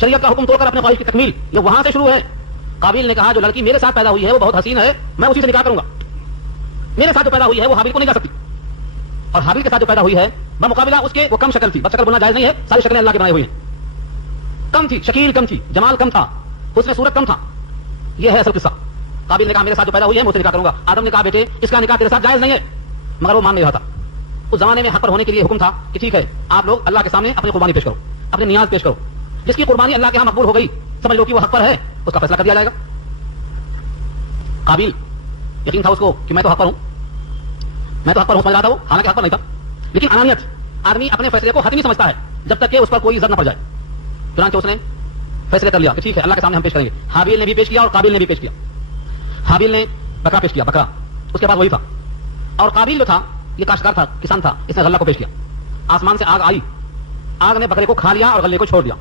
شریعت کا حکم توڑ کر اپنے خواہش کی تکمیل، یہ وہاں سے شروع ہے. قابیل نے کہا جو لڑکی میرے ساتھ پیدا ہوئی ہے وہ بہت حسین ہے، میں اسی سے نکاح کروں گا. میرے ساتھ جو پیدا ہوئی ہے وہ حابیل کو نہیں جا سکتی، اور حابیل کے ساتھ جو پیدا ہوئی ہے بمقابلہ اس کے وہ کم شکل تھی. بد شکل بولنا جائز نہیں ہے، ساری شکلیں اللہ کے بنائے ہوئی ہیں. کم تھی، شکیل کم تھی، جمال کم تھا، حسن صورت کم تھا. یہ ہے اصل قصہ. قابیل نے کہا میرے ساتھ جو پیدا ہوئی ہے میں اسے نکاح کروں گا. آدم نے کہا بیٹے اس کا نکاح تیرے ساتھ جائز نہیں ہے، مگر وہ مان نہیں رہا تھا. اس زمانے میں حق پر ہونے کے لیے حکم تھا کہ ٹھیک ہے آپ لوگ اللہ کے سامنے اپنی قربانی پیش کرو، اپنی نیاز پیش کرو. جس کی قربانی اللہ کے ہاں مقبول ہو گئی سمجھ لو کہ وہ حق پر ہے، اس کا فیصلہ کر دیا جائے گا. قابیل یقین تھا اس کو کہ میں تو حق پر ہوں، میں تو حق پر ہوں سمجھ رہا تھا وہ، حالانکہ حق پر نہیں تھا. لیکن انانیت، آدمی اپنے فیصلے کو حتمی سمجھتا ہے جب تک کہ اس پر کوئی عزت نہ پڑ جائے. چنانچہ اس نے فیصلہ کر لیا کہ ٹھیک ہے اللہ کے سامنے ہم پیش کریں گے. حابیل نے بھی پیش کیا اور قابیل نے بھی پیش کیا. حابیل نے بکرا پیش کیا، بکرا اس کے بعد وہی تھا. اور قابیل جو تھا یہ کاشتکار تھا، کسان تھا، اس نے غلہ کو پیش کیا. آسمان سے آگ آئی، آگ نے بکرے کو کھا لیا اور غلے کو چھوڑ دیا.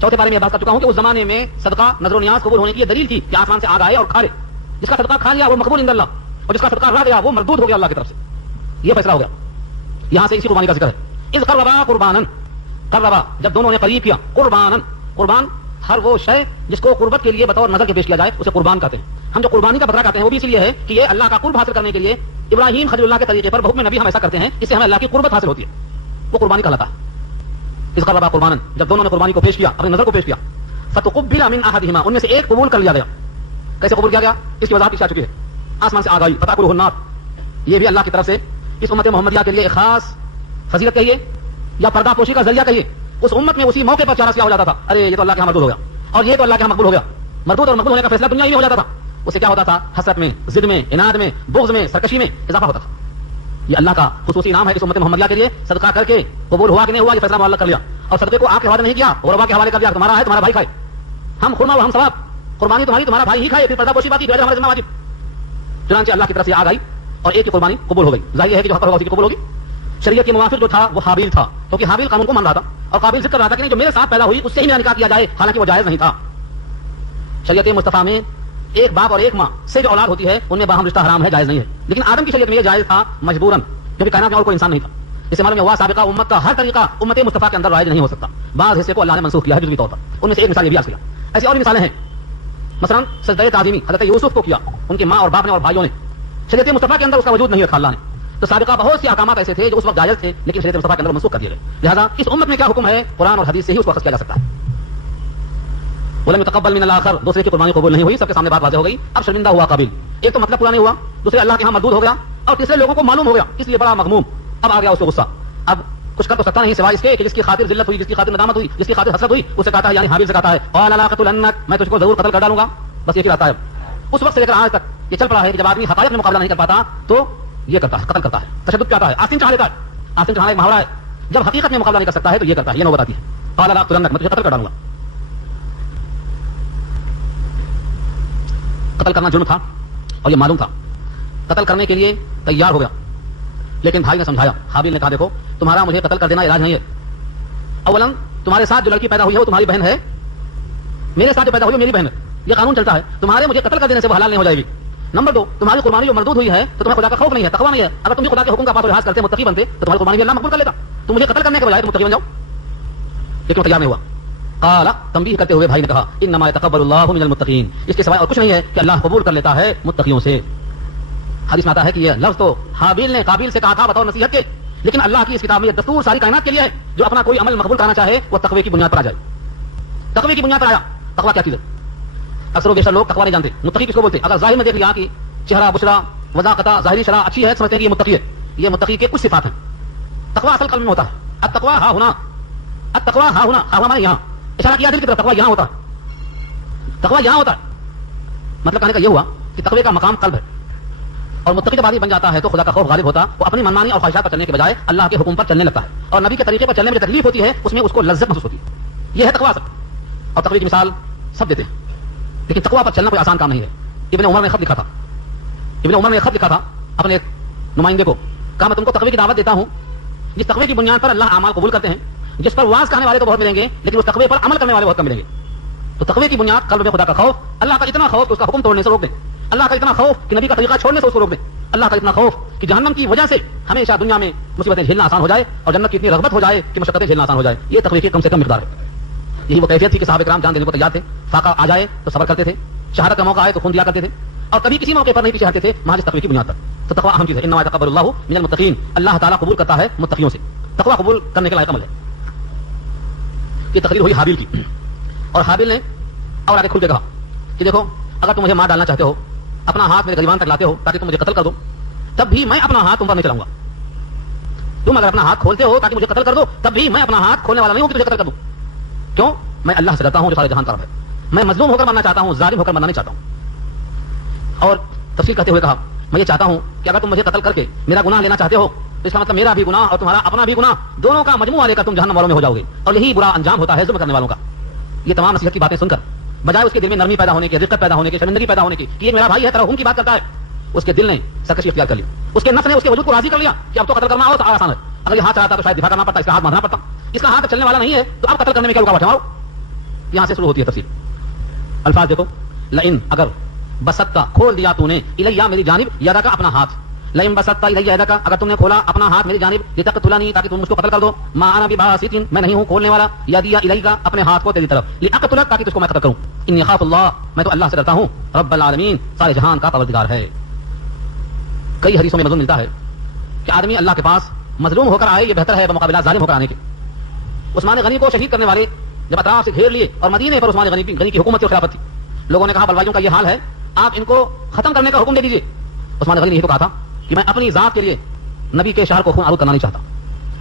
چوتھے بارے میں یہ بات کر چکا ہوں کہ اس زمانے میں صدقہ نظر و نیاز قبول ہونے کی یہ دلیل تھی کہ آسمان سے آگ آئے اور کھا لے. جس کا صدقہ کھا لیا وہ مقبول عند اللہ، اور جس کا صدقہ رہ گیا وہ مردود ہو گیا اللہ کی طرف سے. یہ فیصلہ ہو گیا. یہاں سے اسی قربانی کا ذکر ہے. اذ قربا قربانا، قربا جب دونوں نے قریب کیا، قربانا، قربان ہر وہ شے جس کو قربت کے لیے بطور نظر کے پیش کیا جائے اسے قربان کہتے ہیں. ہم جو قربانی کا بکرا کہتے ہیں وہ بھی اس لیے ہے کہ یہ اللہ کا قرب حاصل کرنے کے لیے ابراہیم خلیل اللہ کے طریقے پر بحکم نبی ہم ایسا کرتے ہیں، اس سے ہمیں اللہ کی قربت حاصل ہوتی ہے. وہ قربانی کہلاتا ہے. اذ قربا قربانا جب دونوں نے قربانی کو پیش کیا، اپنی نظر کو پیش کیا، فتقبل من احدهما ان میں سے ایک قبول کر لیا گیا. کیسے قبول کیا گیا اس کی وضاحت پیش آ چکی ہے. آسمان سے آگ آئی، فتاکلہ النار، یہ بھی اللہ کی طرف سے اس امت محمدیہ کے لیے ایک خاص فضیلت کہیے یا پردہ پوشی کا ذریعہ کہیے. اس امت میں اسی موقع پر چارہ سیاہ ہو جاتا تھا، ارے یہ تو اللہ کے یہاں مردود ہو گیا اور یہ تو اللہ کے یہاں مقبول ہو گیا. مردود اور مقبول ہونے کا فیصلہ دنیا ہی میں ہو جاتا تھا. اس سے کیا ہوتا تھا؟ حسرت میں، ضد میں، عناد میں، بغض میں، سرکشی میں اضافہ ہوتا تھا. یہ اللہ کا خصوصی انعام ہے اس امت محمدیہ کے لیے. صدقہ کر کے قبول ہوا کہ نہیں ہوا یہ فیصلہ معلق کر لیا، اور صدقے کو آپ کے حوالے نہیں کیا، غربا کے حوالے کر دیا. تمہارا ہے، تمہارا بھائی کھائے. ہم خرما و ہم ثواب، قربانی تمہاری، تمہارا بھائی ہی کھائے. پھر پردہ پوشی باقی جو ہمارے ذمہ واجب. چنانچہ اللہ کی طرف سے آگ آئی اور ایک کی قربانی قبول ہو گئی. ظاہر ہے کہ جو حق پر ہوگا اسی کی قبول ہوگی. شریعت کے موافق جو تھا وہ حابیل تھا، کیونکہ حابیل قانون کو مان رہا تھا اور قابیل ذکر رہا تھا کہ نہیں جو میرے ساتھ پیدا ہوئی اس سے ہی میرا نکاح کیا جائے، حالانکہ وہ جائز نہیں تھا. شریعت مصطفیٰ میں ایک باپ اور ایک ماں سے جو اولاد ہوتی ہے ان میں باہم رشتہ حرام ہے، جائز نہیں ہے. لیکن آدم کی شریعت میں یہ جائز تھا مجبوراً، کیونکہ کائنات میں اور کوئی انسان نہیں تھا. اس سے معلوم ہوا سابقہ امت کا ہر طریقہ امت مصطفیٰ کے اندر رائج نہیں ہو سکتا. بعض حصے کو اللہ نے منسوخ کیا ہے جزوی طور پر. ان میں سے ایک مثال یہ بھی عرض کیا. ایسی اور بھی مثالیں ہیں. مثلا سجدہ تعظیمی حضرت یوسف کو کیا ان کے ماں اور باپ نے اور بھائیوں نے. شریعت مصطفیٰ کے اندر اس کا وجود نہیں رکھا اللہ نے. تو سابقہ بہت سے احکامات ایسے تھے جو اس وقت جائز تھے لیکن شریعت مصطفیٰ کے اندر منسوخ کر دیے گئے. لہذا اس امت میں کیا حکم ہے؟ قرآن اور حدیث سے ہی اس کو اخذ کیا جا سکتا ہے. ولم يتقبل من الاخر، دوسرے کی قربانی قبول نہیں ہوئی. سب کے سامنے بات واضح ہو گئی. اب شرمندہ ہوا قابل. ایک تو مطلب پورا نہیں ہوا، دوسرے اللہ کے ہاں مردود ہو گیا، اور تیسرے لوگوں کو معلوم ہو گیا، اس لیے بڑا مغموم. اب آ گیا اس کو غصہ. اب کچھ کر تو سکتا نہیں سوائے اس کے کہ جس کی خاطر ذلت ہوئی، جس کی خاطر ندامت ہوئی، جس کی خاطر حسرت ہوئی، اسے کہتا ہے یعنی حابیل سے کہتا ہے قال لا قتلنک، میں تجھ کو ضرور قتل کر ڈالوں گا. بس یہ کہتا ہے. اس وقت سے لے کر آج تک یہ چل پڑا ہے کہ جب آدمی حقائق میں مقابلہ نہیں کر پاتا تو یہ کرتا ہے، قتل کرتا ہے، تشدد کرتا ہے، آستین چڑھا لیتا ہے. آستین چڑھانا ایک محاورہ ہے. جب حقیقت میں مقابلہ نہیں کر سکتا ہے تو یہ کرتا ہے. یہ نوبت آتی ہے. قال لا قتلنک، میں تجھے قتل کر ڈالوں گا. قتل کرنا جرم تھا اور یہ معلوم تھا. قتل کرنے کے لیے تیار ہو گیا، لیکن بھائی نے سمجھایا. حابیل نے کہا دیکھو تمہارا مجھے قتل کر دینا علاج نہیں ہے. اولا تمہارے ساتھ جو لڑکی پیدا ہوئی ہے وہ تمہاری بہن ہے، میرے ساتھ جو پیدا ہوئی ہے میری بہن ہے. یہ قانون چلتا ہے. تمہارے مجھے قتل کر دینے سے وہ حلال نہیں ہو جائے گی. نمبر دو، تمہاری قربانی جو مردود ہوئی ہے تو تمہیں خدا کا خوف نہیں ہے، تقویٰ نہیں ہے. اگر تم بھی خدا کے حکم کا پاس و لحاظ کرتے متقی بنتے تو تمہاری قربانی بھی اللہ مقبول کر لیتا. تم مجھے قتل کرنے کے بجائے تم متقی بن جاؤ. لیکن تیار نہیں ہوا. قال تنبیہ کرتے ہوئے بھائی نے کہا انما يتقبل الله من المتقین، اس کے سوائے اور کچھ نہیں ہے کہ اللہ قبول کر لیتا ہے متقیوں سے. حدیث میں آتا ہے کہ یہ لفظ تو حابیل نے قابیل سے کہا تھا بطور نصیحت کے، لیکن اللہ کی اس کتاب میں یہ دستور ساری کائنات کے لیے ہے. جو اپنا کوئی عمل مقبول کرنا چاہے وہ تقوی کی بنیاد پر آ جائے. تقوی کی بنیاد پر آیا. تقوی کیا چیز ہے؟ اکثر و بیشتر لوگ تقوی نہیں جانتے. متقی کس کو بولتے ہیں؟ اگر ظاہر میں دیکھ لیا کہ چہرہ بشرا وضاقتہ ظاہری شرح اچھی ہے سمجھتے ہیں کہ یہ متقی ہے. یہ متقی کے کچھ صفات ہیں. تقوی اصل قلب میں ہوتا ہے. التقوی ہا ہونا، التقوی ہا ہونا، ہا ہمارے یہاں اشارہ کیا دل کی طرف. تقوی یہاں ہوتا ہے، تقوی یہاں ہوتا ہے. مطلب کہنے کا یہ ہوا کہ تقوی کا مقام قلب ہے. اور متقی جب آدمی بن جاتا ہے تو خدا کا خوف غالب ہوتا، وہ اپنی منمانی اور خواہشات پر چلنے کے بجائے اللہ کے حکم پر چلنے لگتا ہے. اور نبی کے طریقے پر چلنے میں جو تکلیف ہوتی ہے اس میں اس کو لذت محسوس ہوتی ہے. یہ ہے تقوی اصل. اور تقوی کی مثال سب دیتے ہیں، لیکن تقوی پر چلنا کوئی آسان کام نہیں ہے. ابن عمر نے خط لکھا تھا، ابن عمر نے خط لکھا تھا اپنے ایک نمائندے کو. کہا میں تم کو تقوی کی دعوت دیتا ہوں جس تقوی کی بنیاد پر اللہ اعمال قبول کرتے ہیں، جس پر واز کہنے والے تو بہت ملیں گے لیکن اس تقوی پر عمل کرنے والے بہت کم ملیں گے. تو تقوی کی بنیاد قلب میں خدا کا خوف، اللہ کا اتنا خوف کہ اس کا حکم توڑنے سے روک دیں، اللہ کا اتنا خوف کہ نبی کا طریقہ چھوڑنے سے اس کو روک دیں، اللہ کا اتنا خوف کہ جہنم کی وجہ سے ہمیشہ دنیا میں مصیبتیں جھیلنا آسان ہو جائے اور جنت کی اتنی رغبت ہو جائے کہ مشقتیں جھیلنا آسان ہو جائے. یہ تقوی کی کم سے کم مقدار ہے. یہی وہ کیفیت تھی کہ صحابہ کرام جان دینے کو تیار تھے. فاقہ آ جائے تو صبر کرتے تھے, شہادت کا موقع آئے تو خون دیا کرتے تھے, اور کبھی کسی موقع پر نہیں پیچھے ہٹتے تھے محض تقوی کی بنیاد پر. تو تقوی اہم چیز ہے. انما یتقبل اللہ من المتقین, اللہ تعالیٰ قبول کرتا ہے متقیوں سے. تقوی قبول کرنے کے لائق عمل ہے. یہ تقریر ہوئی حابیل کی, اور حابیل نے اور آگے کھل کے کہا کہ دیکھو اگر تم مجھے مار ڈالنا چاہتے ہو, اپنا ہاتھ میرے گریبان تک لاتے ہو تاکہ تم مجھے قتل کر دو, تب بھی میں اپنا ہاتھ تم پر نہیں چلاؤں گا. تم اگر اپنا ہاتھ کھولتے ہو تاکہ مجھے قتل کر دو, تب بھی میں اپنا ہاتھ کھولنے والا نہیں ہوں کہ تجھے قتل کر دوں. کیوں؟ میں اللہ سے ڈرتا ہوں جو سارے جہان کا رب ہے. میں مظلوم ہو کر مرنا چاہتا ہوں, ظالم ہو کر مرنا نہیں چاہتا ہوں. اور تفصیل کرتے ہوئے کہا میں یہ چاہتا ہوں کہ اگر تم مجھے قتل کر کے میرا گناہ لینا چاہتے ہو تو اس کا مطلب میرا بھی گناہ اور تمہارا اپنا بھی گناہ دونوں کا مجموعہ لے کر تم جہنم والوں میں ہو جاؤ گے, اور یہی برا انجام ہوتا ہے ظلم کرنے والوں کا. یہ تمام نصیحت کی باتیں سن کر بجائے اس کے دل میں نرمی پیدا ہونے کی, رقت پیدا ہونے کی, شرمندگی پیدا ہونے کی کہ یہ میرا بھائی ہے ترحم کی بات کرتا ہے, اس کے دل نے سرکشی اختیار کر لی. اس کے نفس نے اس کے وجود کو راضی کر لیا کہ اب تو قتل کرنا ہو تو آسان ہے. اگر یہ ہاتھ چلاتا تو شاید دفاع کرنا پڑتا, اس کا ہاتھ باندھنا پڑتا. اس کا ہاتھ چلنے والا نہیں ہے تو اب قتل کرنے میں کیا رکاوٹ ہے؟ یہاں سے شروع ہوتی ہے تفصیل. الفاظ دیکھو, لئن اگر بسطتا کھول دیا تو نے الیہ میری جانب یدا کا اپنا ہاتھ, لئن بسطتا الیہ یدا کا اگر تم نے کھولا اپنا ہاتھ میری جانب لتقتلنی تاکہ تم مجھ کو قتل کر دو, ما انا بباسط میں نہیں ہوں کھولنے والا یدی الیک اپنے ہاتھ کو تیری طرف لاقتلک تاکہ تجھ کو میں قتل کروں. انی اخاف اللہ میں تو اللہ سے ڈرتا ہوں رب العالمین سارے جہان کا پروردگار ہے. کئی حدیثوں میں مضمون ملتا ہے کہ آدمی اللہ کے پاس مظلوم ہو کر آئے یہ بہتر ہے بمقابلہ ظالم ہو کر آنے کے. عثمان غنی کو شہید کرنے والے جب اطراف سے گھیر لیے اور مدینے پر عثمان غنی کی حکومت اور خلافت تھی, لوگوں نے کہا بلوائیوں کا یہ حال ہے, آپ ان کو ختم کرنے کا حکم دے دیجیے. عثمان غنی نے یہی تو کہا تھا کہ میں اپنی ذات کے لیے نبی کے شہر کو خون آلود کرنا نہیں چاہتا.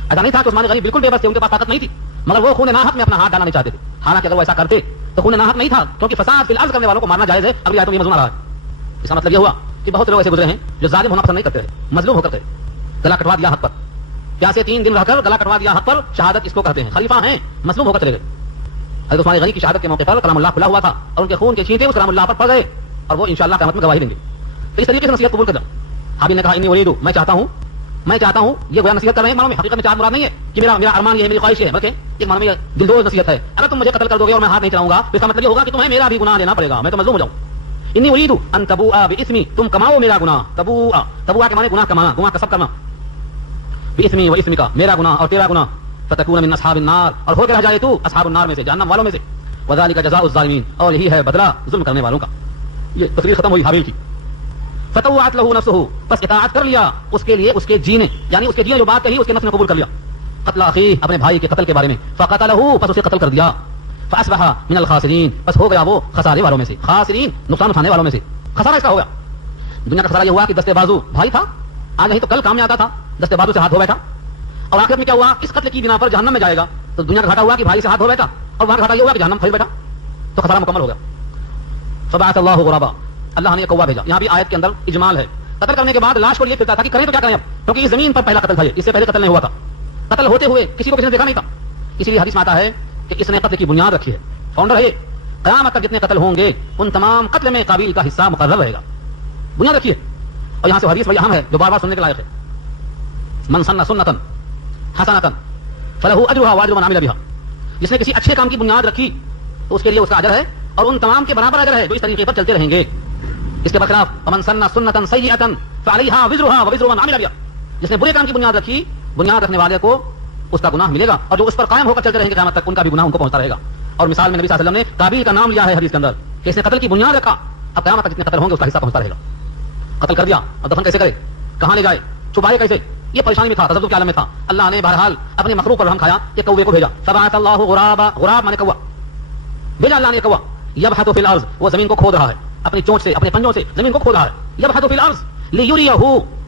ایسا نہیں تھا کہ عثمان غنی بالکل بے بس تھے, ان کے پاس طاقت نہیں تھی, مگر وہ خون ناحق میں اپنا ہاتھ ڈالنا نہیں چاہتے تھے. حالانکہ اگر وہ ایسا کرتے تو خون ناحق نہیں تھا, کیونکہ فساد فی الارض کرنے والوں کو مارنا جائز ہے. اگلی آیت میں یہ مضمون آ رہا ہے. اس کا مطلب یہ ہوا کہ بہت لوگ ایسے گزرے ہیں جو ظالم ہونا پسند نہیں کرتے, مظلوم ہو کرتے, گلا کٹوا دیا حق پر, پیاسے 3 دن رہ کر گلا کٹوا دیا حق پر, شہادت اس کو کہتے ہیں. خلیفہ ہیں, مظلوم ہو کر چلے گئے. حضرت عثمان غنی کی شہادت کے موقع پر کلام اللہ کھلا ہوا تھا اور ان کے خون کے چھینٹے اس کلام اللہ پر پڑ گئے, اور وہ انشاءاللہ قیامت میں گواہی دیں گے. تو اس طریقے سے نصیحت قبول کر جاؤ. حابیل نے کہا انی اریدو میں چاہتا ہوں, یہ گویا نصیحت کر رہے ہیں مانو میں, حقیقت میں چار مراد نہیں ہے کہ میرا ارمان یہ ہے, میری خواہش ہے, بلکہ ایک مانو میں دلدوز نصیحت ہے. اگر تم مجھے قتل کر دو گے اور میں ہاتھ نہیں چلاؤں گا تو اس کا مطلب یہ ہوگا کہ تمہیں میرا بھی گناہ دینا پڑے گا, میں تو مظلوم ہو جاؤں. انی اریدو ان تبوء باسمی تم کماؤ میرا گناہ. تبوء کے معنی گناہ کمانا, گناہ کسب کرنا. باسمی و اسمک میرا گناہ اور تیرا گناہ, فتکون من اصحاب النار اور ہو کے رہ جائے تو اصحاب النار میں سے, جہنم والوں میں سے. وذالک جزاء الظالمین اور یہی ہے بدلہ ظلم کرنے والوں کا. یہ تقریر ختم ہوئی حابیل کی. فتوعت له نفسه بس اطاعت کر لیا اس کے لیے اس کے جینے, یعنی اس کے جینے جو بات کہی اس کے نفس نے قبول کر لیا. قتل اخیہ اپنے بھائی کے قتل کے بارے میں, فقتله پس اسے قتل کر دیا. فاصبح من الخاسرین بس ہو گیا وہ خسارے والوں میں سے, خاسرین نقصان اٹھانے والوں میں سے. خسارہ اس کا ہو گیا. دنیا کا خسارہ یہ ہوا کہ دستے بازو بھائی تھا, آج نہیں تو کل کام میں آتا تھا, دستے بازو سے ہاتھ دھو بیٹھا, اور آخر میں کیا ہوا اس قتل کی بنا پر جہنم میں جائے گا. تو دنیا کا گھاٹا ہوا کہ بھائی سے ہاتھ دھو بیٹھا, اور وہاں کا گھاٹا یہ ہوا کہ جہنم پھنس بیٹھا, تو خسارہ مکمل ہو گیا. فبعث اللہ غرابا اللہ نے کوا بھیجا. یہاں بھی آیت کے اندر اجمال ہے. قتل کرنے کے بعد لاش کو لیے پھرتا تھا کہ کریں تو کیا کریں اب, کیونکہ اس زمین پر پہلا قتل تھا, اس سے پہلے قتل نہیں ہوا تھا. قتل ہوتے ہوئے کسی کو کسی نے دیکھا نہیں تھا, اسی لیے حدیث میں آتا ہے کہ اس نے قتل کی بنیاد رکھی ہے, فاؤنڈر ہے. قیامت تک جتنے قتل ہوں گے ان تمام قتل میں قابیل کا حصہ مقرر رہے گا, بنیاد رکھی ہے. اور یہاں سے حدیث بڑی اہم ہے جو بار بار سننے کے لائق ہے. من سن سنتا حسنۃ فلہ اجرها واجر من عمل بها, جس نے کسی اچھے کام کی بنیاد رکھی تو اس کے لیے اس کا اجر ہے, اور ان تمام کے برابر اجر ہے جو اس طریقے پر چلتے رہیں گے. اس کے برخلاف ومن سن سنۃ سیئۃ فعلیہا وزرها ووزر من عمل بها, جس نے برے کام کی بنیاد رکھی, بنیاد رکھنے والے کو اس کا گناہ ملے گا, اور جو اس پر قائم ہو کر چلتے رہیں گے قیامت تک ان کا بھی گناہ ان کو پہنچتا رہے گا. اور مثال میں نبی صلی اللہ علیہ وسلم نے قابیل کا نام لیا ہے حدیث کے اندر کہ اس نے قتل کی بنیاد رکھا, اب قیامت تک جتنے قتل ہوں گے اس کا حصہ پہنچتا رہے گا. قتل کر دیا اور دفن کیسے کرے, کہاں لے جائے, چھپائے کیسے, یہ پریشانی میں تھا, تذبذب کے عالم میں تھا. اللہ نے بہرحال اپنے مخلوق پر رحم کھایا, یہ کوے کو بھیجا. فبعث اللہ غرابا, غراب مانے کوا, بھیجا اللہ نے کوا. یبحث فی الارض وہ زمین کو کھود رہا ہے, اپنی چونچ سے اپنے پنجوں سے زمین کو کھود رہا ہے. یبحث فی الارض لیریہ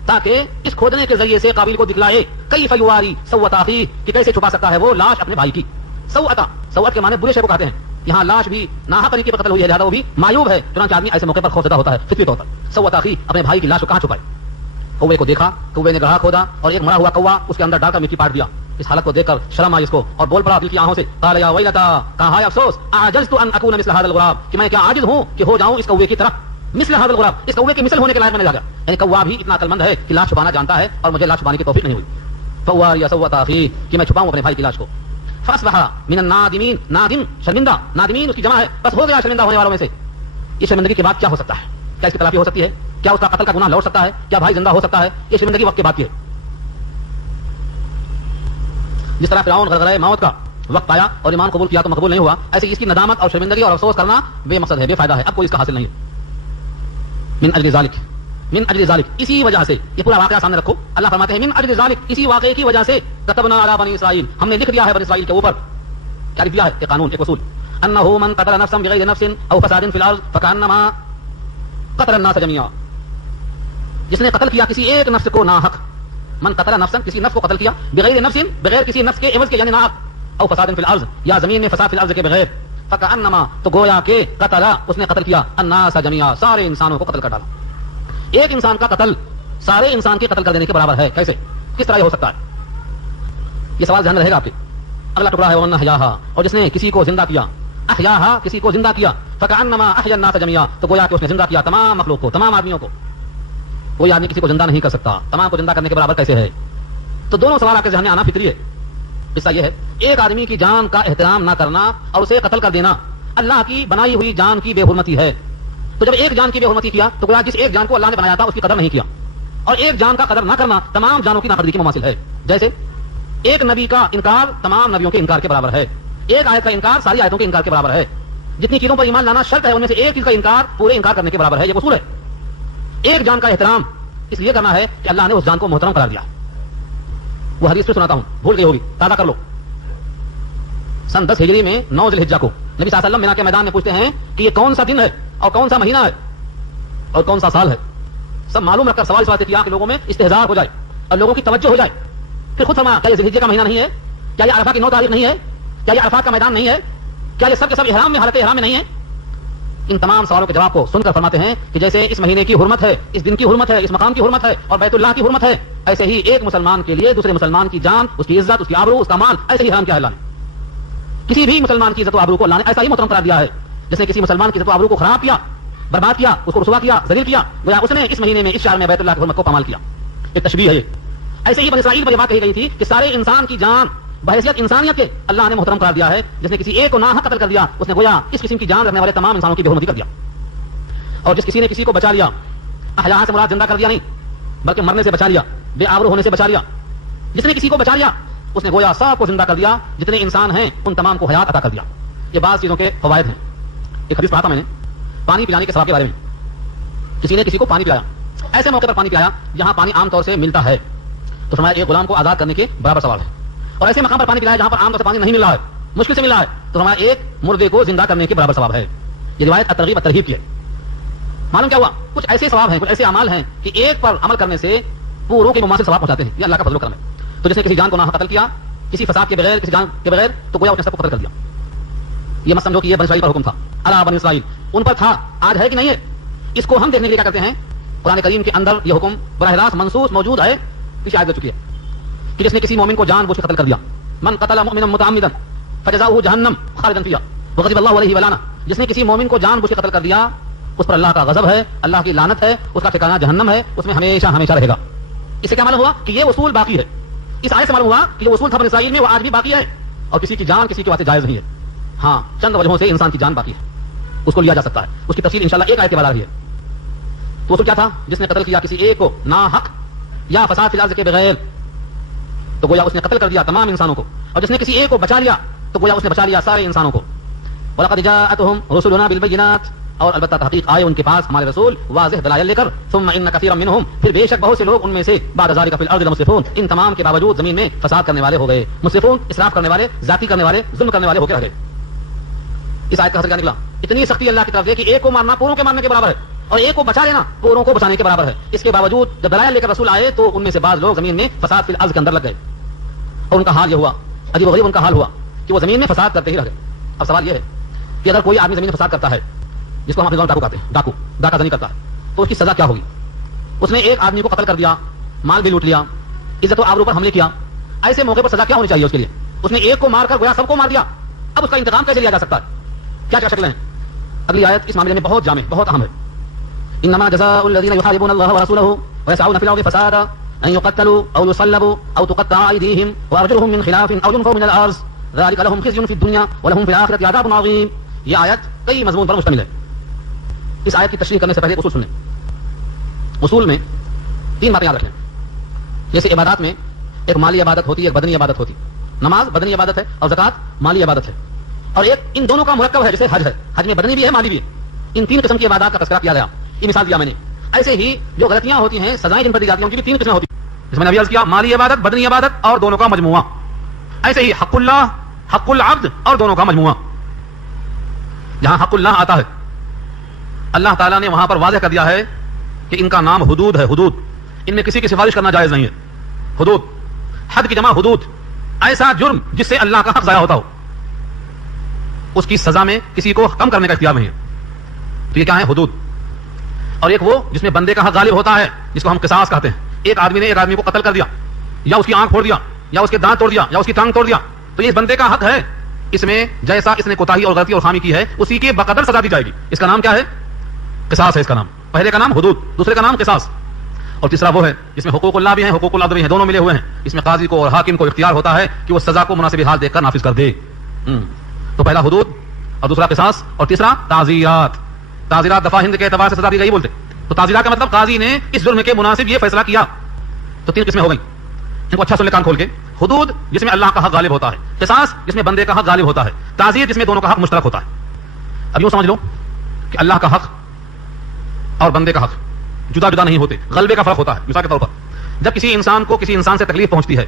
تاکہ اس کھودنے کے ذریعے سے قابیل کو دکھلائے کیف یواری سوءۃ اخیہ کہ کیسے چھپا سکتا ہے وہ لاش اپنے بھائی کی. سوءۃ کے معنی برے شے کو کہتے ہیں. یہاں لاش بھی ناحق طریقے پر قتل ہوئی ہے, لہذا وہ بھی معیوب ہے, چنانچہ آدمی ایسے موقع پر خوفزدہ ہوتا ہے فطری طور پر. سوءۃ اخیہ اپنے بھائی کی لاش کو کہاں چھپائے. کوے کو دیکھا, کوے نے گڑھا کھودا اور ایک مرا ہوا کوا اس کے اندر ڈال کر مٹی پاٹ دیا. اس حالت کو دیکھ کر شرم آئی اس کو اور بول پڑا دل کی آنکھوں سے, قال یا ویلتا, کہا ہائے افسوس, اعجزت ان اکون مثل هذا الغراب کہ میں کیا عاجز ہوں کہ ہو جاؤں اس کوے کی طرح. مثل هذا الغراب اس کوے کے مثل ہونے کے لائق میں نہیں لگا, یعنی کوا بھی اتنا عقل مند ہے کہ لاش چھپانا جانتا ہے اور مجھے لاش چھپانے کی توفیق نہیں ہوئی. فوار یا سوءۃ اخیہ کہ میں چھپاؤں اپنے بھائی کی لاش کو. فاصبح من النادمین, نادم شرمندہ, نادمین اس کی جمع ہے, بس ہو گیا شرمندہ ہونے والوں میں سے. یہ شرمندگی کے بعد کیا ہو سکتا ہے, کیا اس کی تلافی ہو سکتی ہے, کیا اس کا قتل کا گناہ لوٹ سکتا ہے, کیا بھائی زندہ ہو سکتا ہے, یہ شرمندگی وقت کے بعد کی ہے. جس طرح فرعون غرغرہ موت کا وقت آیا اور ایمان قبول کیا تو مقبول نہیں ہوا، ایسے اس کی ندامت اور شرمندگی اور افسوس کرنا بے مقصد ہے، بے فائدہ ہے، اب کوئی اس کا حاصل نہیں ہے۔ من اجل ذالک اسی وجہ سے، یہ پورا واقعہ سامنے رکھو، اللہ فرماتے ہیں من اجل ذالک اسی واقعے کی وجہ سے كتبنا علی بنی اسرائیل ہم نے لکھ دیا ہے بنی اسرائیل کے اوپر، کیا لکھ دیا ہے؟ ایک قانون، ایک اصول، انه من قتل نفسا بغیر نفس او فساد فی الارض فكانما قتل الناس جميعا، جس نے قتل کیا کسی ایک نفس کو ناحق، من قتل نفسا کسی نفس کو قتل کیا بغیر نفس بغیر کسی نفس کے عوض کے یعنی ناحق، او فساد فی الارض یا زمین میں فساد فی الارض کے بغیر، فكانما تو گویا کہ قتل اس نے قتل کیا الناس جميعا سارے انسانوں کو قتل کر ڈالا۔ ایک انسان کا قتل سارے انسان کے قتل کر دینے کے برابر ہے، کیسے، کس طرح یہ ہو سکتا ہے؟ یہ سوال ذہن میں رہے گا آپ کے۔ اگلا ٹکڑا ہے وَمَنْ أَحْيَاهَا، اور جس نے کسی کو زندہ کیا، احیاها کسی کو زندہ کیا، فَكَأَنَّمَا أَحْيَا النَّاسَ جَمِيعًا تو گویا کہ اس نے زندہ کیا تمام مخلوق کو، تمام آدمیوں کو۔ کوئی آدمی کسی کو زندہ نہیں کر سکتا، تمام کو زندہ کرنے کے برابر کیسے ہے؟ تو دونوں سوال آپ کے ذہن میں آنا فطری ہے۔ قصہ یہ ہے، ایک آدمی کی جان کا احترام نہ کرنا اور اسے قتل کر دینا اللہ کی بنائی ہوئی جان کی بے حرمتی ہے۔ تو جب ایک جان کی بے حرمتی کیا تو گویا جس ایک جان کو اللہ نے بنایا تھا اس کی قدر نہیں کیا، اور ایک جان کا قدر نہ کرنا تمام جانوں کی ناقدری کی مماثل ہے۔ جیسے ایک نبی کا انکار تمام نبیوں کے انکار کے برابر ہے، ایک آیت کا انکار ساری آیتوں کے انکار کے برابر ہے۔ جتنی چیزوں پر ایمان لانا شرط ہے ان میں سے ایک چیز کا انکار پورے انکار کرنے کے برابر ہے، یہ اصول ہے۔ ایک جان کا احترام اس لیے کرنا ہے کہ اللہ نے اس جان کو محترم قرار دیا۔ وہ حدیث پہ سناتا ہوں، بھول گئی ہوگی، تازہ کر لو۔ سن 10 ہجری میں 9 ذی الحجہ کو نبی صلی اللہ علیہ وسلم مینا کے میدان میں پوچھتے ہیں کہ یہ کون سا دن ہے اور کون سا مہینہ ہے اور کون سا سال ہے؟ سب معلوم رکھ کر سوال اس واسطے کیا کہ لوگوں میں استحضار ہو جائے اور لوگوں کی توجہ ہو جائے۔ پھر خود فرمایا، کیا یہ ذی الحجہ کا مہینہ نہیں ہے؟ کیا یہ عرفہ کی 9 تاریخ نہیں ہے؟ کیا یہ عرفات کا میدان نہیں ہے؟ کیا یہ سب کے سب احرام میں حالت احرام میں نہیں ہے؟ ان تمام سوالوں کے جواب کو سن کر فرماتے ہیں کہ جیسے اس مہینے کی حرمت ہے، اس دن کی حرمت ہے، اس مقام کی حرمت ہے اور بیت اللہ کی حرمت ہے، ایسے ہی ایک مسلمان کے لیے دوسرے مسلمان کی جان، اس کی عزت، اس کی آبرو، اس کا مال ایسے ہی حرام کیا ہے اللہ نے۔ کسی بھی مسلمان کی عزت و آبرو کو اللہ نے ایسا ہی محترم قرار دیا ہے، جس نے کسی مسلمان کی عزت و آبرو کو خراب کیا، برباد کیا، اس کو رسوا کیا، ذلیل کیا، گویا اس نے اس مہینے میں اس شہر میں بیت اللہ کی حرمت کو پامال کیا۔ ایک تشبیہ ہے یہ۔ ایسے ہی بنی اسرائیل پر یہ بات کہی گئی تھی کہ سارے انسان کی جان بحیثیت انسانیت کے اللہ نے محترم قرار دیا ہے، جس نے کسی ایک کو ناحق قتل کر دیا اس نے گویا اس قسم کی جان رکھنے والے تمام انسانوں کی بے حرمتی کر دیا۔ اور جس کسی نے کسی کو بچا لیا، احیاء سے مراد زندہ کر دیا نہیں بلکہ مرنے سے بچا لیا، بے آبرو ہونے سے بچا لیا، جس نے کسی کو بچا لیا اس نے گویا سب کو زندہ کر دیا، جتنے انسان ہیں ان تمام کو حیات عطا کر دیا۔ یہ بعض چیزوں کے فوائد ہیں۔ ایک حدیث پڑھا تھا میں نے پانی پلانے کے ثواب کے بارے میں۔ کسی نے کسی کو پانی پلایا، ایسے موقع پر پانی پلایا جہاں پانی عام طور سے ملتا ہے تو فرمایا ایک غلام کو آزاد کرنے کے برابر ثواب ہے، اور ایسے مقام پر پانی پلایا جہاں پر عام طور سے پانی نہیں مل رہا ہے، مشکل سے مل رہا ہے تو فرمایا ایک مردے کو زندہ کرنے کے برابر ثواب ہے۔ یہ روایت الترغیب الترہیب کی ہے۔ معلوم کیا ہوا؟ کچھ ایسے ثواب ہیں، کچھ ایسے اعمال ہیں کہ ایک پر عمل کرنے سے پوروں کے مماثل ثواب پہنچاتے ہیں، یہ اللہ کا فضل و کرم ہے۔ تو جس نے کسی جان کو ناحق قتل کیا کسی فساد کے بغیر، کسی جان کے بغیر، تو گویا اس نے سب کو قتل کر دیا۔ یہ مت سمجھو کہ یہ بنی اسرائیل پر حکم تھا، علی بنی اسرائیل ان پر تھا، آج ہے کہ نہیں ہے؟ اس کو ہم دیکھنے کے لیے کیا کرتے ہیں، قرآن کریم کے اندر یہ حکم براہ راست منصوص موجود ہے، پیچھے آیت ہو چکی ہے کہ جس نے کسی مومن کو جان بوجھ کر قتل کر دیا، من قتل مؤمنا متعمدا فجزاؤه جہنم خالدا فیہا وغضب اللہ علیہ ولعنہ، جس نے کسی مومن کو جان بوجھ کر قتل کر دیا اس پر اللہ کا غضب ہے، اللہ کی لعنت ہے، اس کا ٹھکانہ جہنم ہے، اس میں ہمیشہ ہمیشہ رہے گا۔ اس سے کیا معلوم ہوا کہ یہ اصول باقی ہے۔ اس آیت سے معلوم ہوا کہ یہ اصول تھا بنی اسرائیل میں، وہ آج بھی باقی ہے، اور کسی کی جان کسی کے واسطے جائز نہیں ہے۔ ہاں چند وجہوں سے انسان کی جان باقی ہے، اس کو لیا جا سکتا ہے، اس کی تفصیل انشاءاللہ ایک آیت کے بعد آ رہی ہے۔ تو اصول کیا تھا؟ جس نے قتل کیا کسی ایک کو ناحق یا فساد فی الارض کے بغیر تو گویا اس نے قتل کر دیا تمام انسانوں کو، اور جس نے کسی ایک کو بچا لیا تو گویا اس نے بچا لیا سارے انسانوں کو۔ وَلَقَدْ جَاءَتْهُمْ رُسُلُنَا بِالْبَيِّنَاتِ اور البتہ تحقیق آئے ان کے پاس ہمارے رسول واضح دلائل لے کر، ثم ان کثیرا منہم پھر بے شک بہت سے لوگ ان میں سے بعد ذلک فی الارض لمسرفون ان تمام کے باوجود زمین میں فساد کرنے والے ہو گئے، مسرفون اسراف کرنے والے، ذاتی کرنے والے، ظلم کرنے والے ہو کے رہ گئے۔ اس آیت کا حاصل کیا نکلا؟ اتنی سختی اللہ کی طرف ہے کہ ایک کو مارنا پوروں کے مارنے کے برابر ہے، اور ایک کو بچا لینا پوروں کو بچانے کے برابر ہے۔ اس کے باوجود جب دلائل لے کر رسول آئے تو ان میں سے بعض لوگ زمین میں فساد فی الارض کے اندر لگ گئے، اور ان کا حال یہ ہوا، عجیب و غریب ان کا حال ہوا کہ وہ زمین میں فساد کرتے ہی رہ گئے۔ اب سوال یہ ہے کہ اگر کوئی آدمی زمین میں فساد کرتا ہے، جس کو ہم اپنے ڈاکو کہتے ہیں، ڈاکہ زنی کرتا ہے، تو اس کی سزا کیا ہوگی؟ اس نے ایک آدمی کو قتل کر دیا، مال بھی لوٹ لیا، عزت و آبرو پر حملے کیا، ایسے موقع پر سزا کیا ہونی چاہیے اس کے لیے؟ اس نے ایک کو مار کر گویا سب کو مار دیا، اب اس کا انتقام کیسے لیا جا سکتا ہے؟ کیا کیا شکلیں ہیں؟ اگلی آیت اس معاملے میں بہت جامع، بہت اہم ہے۔ انما جزاء الذين يحاربون الله ورسوله ويسعون في الارض فسادا ان يقتلوا او يصلبوا او تقطع ايديهم وارجلهم من خلاف او ينفوا من الارض ذلك لهم خزي في الدنيا ولهم في الاخره عذاب عظيم۔ یہ آیت کئی مضمون پر مشتمل ہے۔ اس آیت کی تشریح کرنے سے پہلے اصول سنیں۔ اصول میں 3 باتیں یاد رکھیں۔ جیسے عبادات میں ایک مالی عبادت ہوتی ہے، ایک بدنی عبادت ہوتی ہے۔ نماز بدنی عبادت ہے اور زکات مالی عبادت ہے، اور ایک ان دونوں کا مرکب ہے جیسے حج ہے، حج میں بدنی بھی ہے مالی بھی ہے. ان تین قسم کی عبادات کا تذکرہ کیا گیا، یہ مثال دیا میں نے. ایسے ہی جو غلطیاں ہوتی ہیں، سزائیں جن پر دی جاتی ہیں، ان کی بھی تین قسمیں ہوتی ہیں، جس میں نے ابھی عرض کیا مالی عبادت، بدنی عبادت اور دونوں کا مجموعہ. ایسے ہی حق اللہ، حق العبد اور دونوں کا مجموعہ. جہاں حق اللہ آتا ہے اللہ تعالیٰ نے وہاں پر واضح کر دیا ہے کہ ان کا نام حدود ہے. حدود ان میں کسی کی سفارش کرنا جائز نہیں ہے. حدود، حد کی جمع حدود، ایسا جرم جس سے اللہ کا حق ضائع ہوتا ہو، اس کی سزا میں کسی کو کم کرنے کا اختیار نہیں ہے. تو یہ کیا ہے؟ حدود. اور ایک وہ جس میں بندے کا حق غالب ہوتا ہے، جس کو ہم قصاص کہتے ہیں. ایک آدمی نے ایک آدمی کو قتل کر دیا، یا اس کی آنکھ پھوڑ دیا، یا اس کے دانت توڑ دیا، یا اس کی ٹانگ توڑ دیا، تو یہ بندے کا حق ہے. اس میں جیسا اس نے کوتاہی اور غلطی اور خامی کی ہے اسی کے بقدر سزا دی جائے گی. اس کا نام کیا ہے؟ قصاص ہے. اس کا نام، پہلے کا نام حدود، دوسرے کا نام قصاص. اور تیسرا وہ ہے جس میں حقوق اللہ بھی ہیں، حقوق العبد بھی ہیں، دونوں ملے ہوئے ہیں. اس میں قاضی کو اور حاکم کو اختیار ہوتا ہے کہ وہ سزا کو مناسب حال دیکھ کر نافذ کر دے. تو پہلا حدود اور دوسرا قصاص اور تیسرا تعزیرات. تعزیرات دفعہ ہند کے اعتبار سے سزا دی گئی بولتے. تو تعزیرات کا مطلب قاضی نے اس جرم کے مناسب یہ فیصلہ کیا. تو تین قسمیں ہو گئیں، ان کو اچھا سن لے کان کھول کے. حدود جس میں اللہ کا حق غالب ہوتا ہے، قصاص جس میں بندے کا حق غالب ہوتا ہے، تعزیر جس میں دونوں کا حق مشترک ہوتا ہے. اب یوں سمجھ لو کہ اللہ کا حق اور بندے کا حق جدا جدا نہیں ہوتے، غلبے کا فرق ہوتا ہے. مثال کے طور پر جب کسی انسان کو کسی انسان سے تکلیف پہنچتی ہے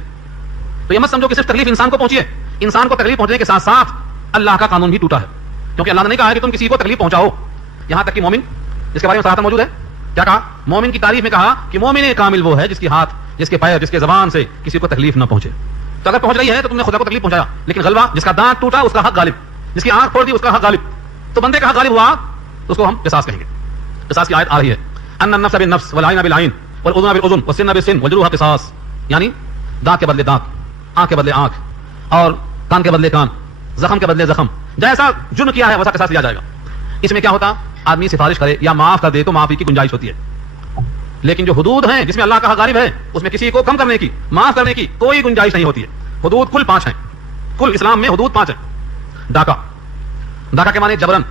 تو یہ مت سمجھو کہ صرف تکلیف انسان کو پہنچی ہے. انسان کو تکلیف پہنچنے کے ساتھ ساتھ اللہ کا قانون بھی ٹوٹا ہے، کیونکہ اللہ نے نہیں کہا ہے کہ تم کسی کو تکلیف پہنچاؤ. یہاں تک کہ مومن، جس کے بارے میں صراحت موجود ہے، کیا کہا؟ مومن کی تعریف میں کہا کہ مومن کامل وہ ہے جس کی ہاتھ، جس کے پیر، جس کے زبان سے کسی کو تکلیف نہ پہنچے. تو اگر پہنچ رہی ہے تو تم نے خدا کو تکلیف پہنچایا، لیکن غلبہ جس کا دانت ٹوٹا اس کا حق غالب، جس کی آنکھ پھوڑ دی اس کا حق غالب. تو بندے کا حق غالب ہوا تو اس کو ہم قصاص کہیں گے. قصاص کی آیت آ رہی ہے، ان النفس بالنفس والعین بالعین والاذن بالاذن والسن بالسن والجروح قصاص. یعنی دانت کے بدلے دانت، آنکھ کے بدلے آنکھ، اور کان کے بدلے کان، زخم کے بدلے زخم. جیسا جرم کیا ہے ویسا قصاص لیا جائے گا. اس میں کیا ہوتا؟ آدمی سفارش کرے یا معاف کر دے تو معافی کی گنجائش ہوتی ہے. لیکن جو حدود ہیں جس میں اللہ کا حق غالب ہے اس میں کسی کو کم کرنے کی، معاف کرنے کی کوئی گنجائش نہیں ہوتی ہے. حدود کل 5 ہیں. کل اسلام میں حدود 5 ہیں. ڈاکہ، ڈاکہ کے معنی جبرن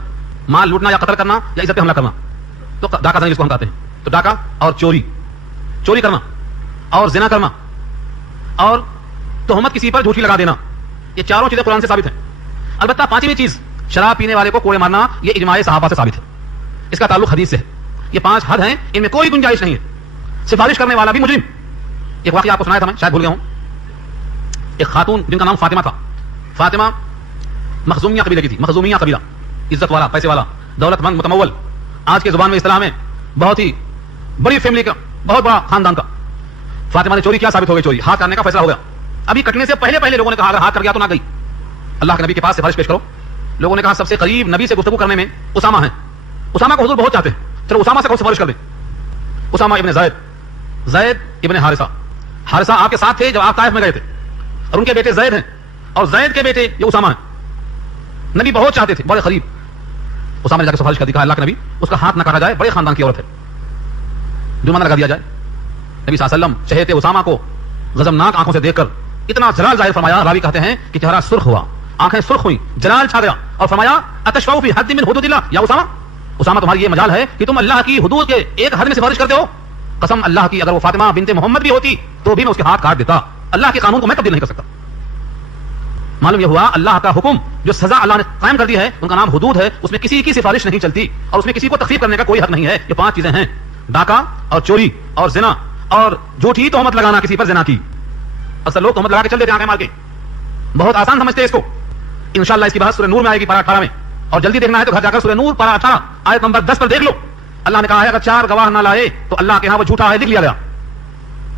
مال لوٹنا یا قتل کرنا یا عزت پہ حملہ کرنا، تو ڈاکہ جس کو ہم کہتے ہیں. تو ڈاکہ اور چوری، چوری کرنا اور زنا کرنا اور تہمت کسی پر جھوٹی لگا دینا، یہ چاروں چیزیں قرآن سے ثابت ہیں. البتہ 5ویں چیز شراب پینے والے کو کوڑے مارنا، یہ اجماع صحابہ سے ثابت ہے، اس کا تعلق حدیث سے ہے. یہ 5 حد ہیں، ان میں کوئی گنجائش نہیں ہے. سفارش کرنے والا بھی مجرم. ایک واقعہ آپ کو سنایا تھا میں، شاید بھول گیا ہوں. ایک خاتون جن کا نام فاطمہ تھا، فاطمہ مخزومیہ قبیلے کی تھی. مخزومیہ قبیلہ، عزت والا، پیسے والا، دولت مند، متمول، آج کے زبان میں اصطلاح میں بہت ہی بڑی فیملی کا، بہت بڑا خاندان کا. فاطمہ نے چوری کیا ثابت ہو گئی؟ چوری. ہاتھ کاٹنے کا فیصلہ ہو گیا. ابھی کٹنے سے پہلے پہلے لوگوں نے کہا اگر ہاتھ کٹ گیا تو نہ گئی. اللہ کے نبی کے پاس سفارش پیش کرو. لوگوں نے کہا سب سے قریب نبی سے گفتگو کرنے میں اسامہ ہیں، اسامہ کو حضور بہت چاہتے ہیں، چلو اسامہ سے سفارش کر دیں. اسامہ ابن زید، زید ابن حارثہ. حارثہ آپ کے ساتھ تھے جب آپ طائف میں گئے تھے، اور ان کے بیٹے زید ہیں، اور زید کے بیٹے یہ اسامہ ہیں. نبی بہت چاہتے تھے، بڑے قریب. اسامہ نے جا کے سفارش کر دی، کہا اللہ کے نبی اس کا ہاتھ نہ کاٹا جائے، بڑے خاندان کی عورت ہے، جرمانہ لگا دیا جائے. نبی صلی اللہ علیہ وسلم چہتے اسامہ کو غضبناک آنکھوں سے دیکھ کر اتنا جلال ظاہر فرمایا، راوی کہتے ہیں کہ چہرہ سرخ ہوا، آنکھیں سرخ ہوئی، جلال چھا گیا، اور فرمایا اتشفعوا فی حد من حدود اللہ یا اسامہ، اسامہ تمہاری یہ مجال ہے کہ تم اللہ کی حدود کے ایک حد میں سفارش کرتے ہو. قسم اللہ کی اگر وہ فاطمہ بنت محمد بھی ہوتی تو بھی میں اس کے ہاتھ کاٹ دیتا. اللہ کے قانون کو میں تبدیل نہیں کر سکتا. معلوم یہ ہوا اللہ کا حکم جو سزا اللہ نے قائم کر دی ہے ان کا نام حدود ہے، اس میں کسی کی سفارش نہیں چلتی اور اس میں کسی کو تخفیف کرنے کا کوئی حق نہیں ہے. یہ 5 چیزیں ہیں، ڈاکہ اور چوری اور زنا اور جھوٹی تہمت لگانا کسی پر زنا کی. اصل لوگ تہمت لگا کے چل دیتے آنکھیں مار کے، بہت آسان سمجھتے ہیں اس کو. انشاءاللہ اس کی بحث سورہ نور میں آئے گی، پارہ 18 میں. اور جلدی دیکھنا ہے تو گھر جا کر سورہ نور پارہ 18 آیت نمبر 10 پر دیکھ لو. اللہ نے کہا ہے اگر 4 گواہ نہ لائے تو اللہ کے ہاں وہ جھوٹا ہے، لکھ لیا گیا.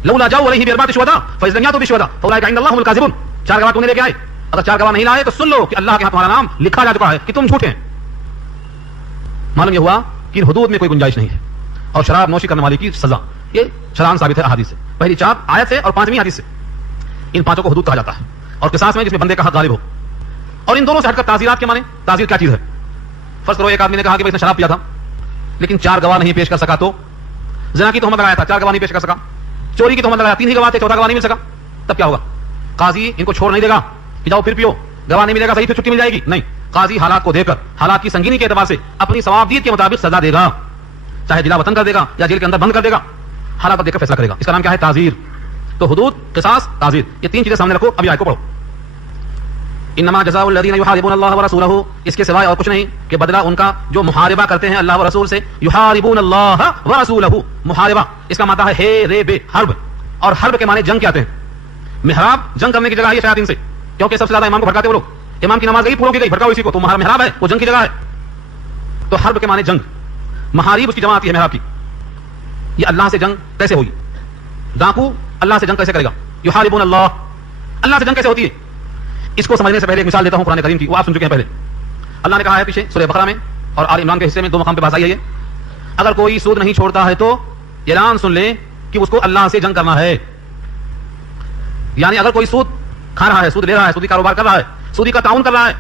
لولا جاؤ علیہ باربعۃ شہداء فاذ لم یاتوا بشہداء فاولئک عند اللہ هم الکاذبون. 4 گواہ تو لے کے آئے، اگر 4 گواہ نہیں لائے تو سن لو کہ اللہ کے ہاں تمہارا نام لکھا جا چکا ہے کہ تم جھوٹے ہیں. معلوم یہ ہوا کہ حدود میں کوئی گنجائش نہیں ہے. اور شراب نوشی کرنے والے کی سزا یہ شرعاً ثابت ہے احادیث سے، پہلی 4 آیت سے اور 5ویں حدیث سے. ان 5 کو حدود کہا جاتا ہے. اور قصاص میں جس میں بندے کا حق غالب ہو. اور ان دونوں سے ہٹ کر تعزیرات کے معنی، تعزیر کیا چیز ہے؟ فرض کرو ایک آدمی نے کہا کہ اس نے شراب پیا تھا لیکن 4 گواہ نہیں پیش کر سکا، تو زنا کی تہمت لگایا تھا، 4 گواہ نہیں پیش کر سکا. چوری کی تہمت لگایا، 3 ہی گواہ تھے، 4تھا گواہ نہیں مل سکا، تب کیا ہوگا؟ قاضی ان کو چھوڑ نہیں دے گا کہ جاؤ پھر پیو، گواہ نہیں ملے گا صحیح پھر چھٹی مل جائے گی. نہیں، قاضی حالات کو دیکھ کر، حالات کی سنگینی کے اعتبار سے اپنی ثوابدید کے مطابق سزا دے گا، چاہے جلا وطن کر دے گا یا جیل کے اندر بند کر دے گا، حالات پر دیکھ کر فیصلہ کرے گا. اس کا نام کیا ہے؟ تعزیر. تو حدود، قصاص، تعزیر، یہ 3 چیزیں سامنے رکھو. ابھی آیت کو پڑھو. انما جزاء الذین یحاربون اللہ ورسولہ، اس کے سوائے اور کچھ نہیں کہ بدلہ ان کا جو محاربہ کرتے ہیں اللہ و رسول سے. یحاربون اللہ ورسولہ، محاربہ اس کا معنی ہے ریب، حرب، اور حرب کے معنی جنگ کے آتے ہیں. محراب جنگ کرنے کی جگہ ہے شیاطین سے، کیونکہ سب سے زیادہ امام کو بھڑکاتے وہ لوگ. امام کی نماز گئی پوروں کی گئی، بھڑکاؤ اسی کو، تو محراب ہے وہ جنگ کی جگہ ہے. تو حرب کے معنی جنگ، محاریب اس کی جمع آتی ہے محراب کی. یہ اللہ سے جنگ کیسے ہوگی؟ ڈاکو اللہ سے جنگ کیسے کرے گا؟ یحاربون اللہ، اللہ سے جنگ کیسے ہوتی ہے؟ اس کو سمجھنے سے پہلے ایک مثال دیتا ہوں قرآن کریم کی، وہ آپ سن چکے ہیں پہلے. اللہ نے کہا ہے پیچھے سورہ بقرہ میں اور آل عمران کے حصے میں 2 مقام پہ بات آئی ہے یہ، اگر کوئی سود نہیں چھوڑتا ہے تو اعلان سن لے کہ اس کو اللہ سے جنگ کرنا ہے. یعنی اگر کوئی سود کھا رہا ہے، سود لے رہا ہے، سودی کاروبار کر رہا ہے، سودی کا تعاون کر رہا ہے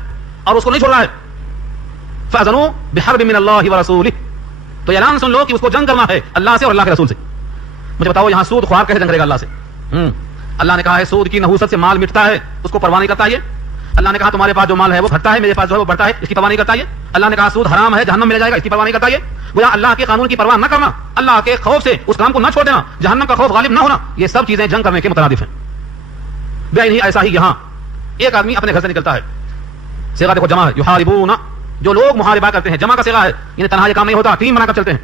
اور اس کو نہیں چھوڑ رہا ہے، فَأَذَنُوا بِحَرْبٍ مِّنَ اللَّهِ وَرَسُولِهِ، تو اعلان سن لو کہ اس کو جنگ کرنا ہے اللہ سے اور اللہ کے رسول سے. مجھے بتاؤ یہاں سود خوار کیسے جنگ کرے گا اللہ سے؟ اللہ نے کہا ہے سود کی نحوست سے مال مٹتا ہے، اس کو پرواہ نہیں کرتا. یہ اللہ نے کہا تمہارے پاس جو مال ہے وہ گھٹتا ہے، میرے پاس جو ہے وہ بڑھتا ہے، اس کی پرواہ نہیں کرتا. یہ اللہ نے کہا سود حرام ہے، جہنم میں لے جائے گا، اس کی پرواہ نہیں کرتا. یہ گویا اللہ کے قانون کی پرواہ نہ کرنا، اللہ کے خوف سے اس کام کو نہ چھوڑ دینا، جہنم کا خوف غالب نہ ہونا، یہ سب چیزیں جنگ کرنے کے مترادف ہیں. بے نہیں ایسا ہی یہاں ایک آدمی اپنے گھر سے نکلتا ہے، صیغہ دیکھو جمع ہے، یحاربون، جو لوگ محاربہ کرتے ہیں، جمع کا صیغہ ہے، یعنی تنہا یہ کام نہیں ہوتا، ٹیم بنا کر چلتے ہیں.